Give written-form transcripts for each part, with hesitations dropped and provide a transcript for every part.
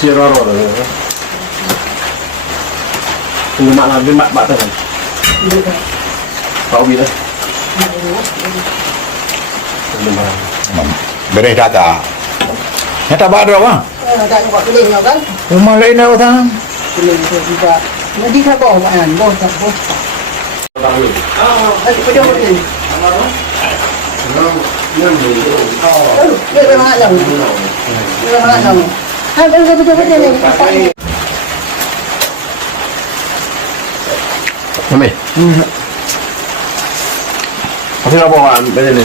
Masih roro tu. Ini mak lagi mak tak kan? Tahu bila? Beres data. Nyata baru apa? Tak buat keling kan? Rumah lain dah orang. Keling tu juga. Nanti tak bawa kan? Bawa tak bawa. Nanti pada orang ni. Dia memang ada. Dia memang ada. Ha, betul ni. Mami. Apa nak bawa macam ni?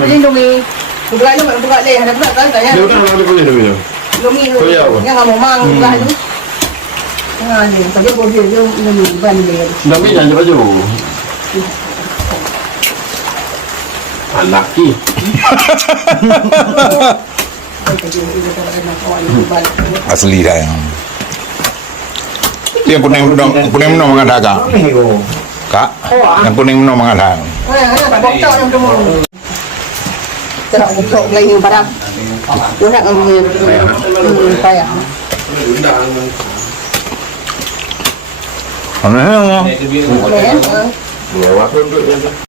Lindungi. Bukan ni bukan leh, ada pula kan saya. Dia dah ada boleh dia. Lindungi. Yang kamu mang bukan tu. Ha ni, tapi boleh dia lindungi ban dia. Dah minat je baju. Laki. Asli dah yang. Yang kuning menang mengadakan. Kak, yang kuning menang mengadakan. Bokok yang tu. Tak bokok lagi barang. Dia nak ambil payah. Mana yang? Okey. Ya, waktu tu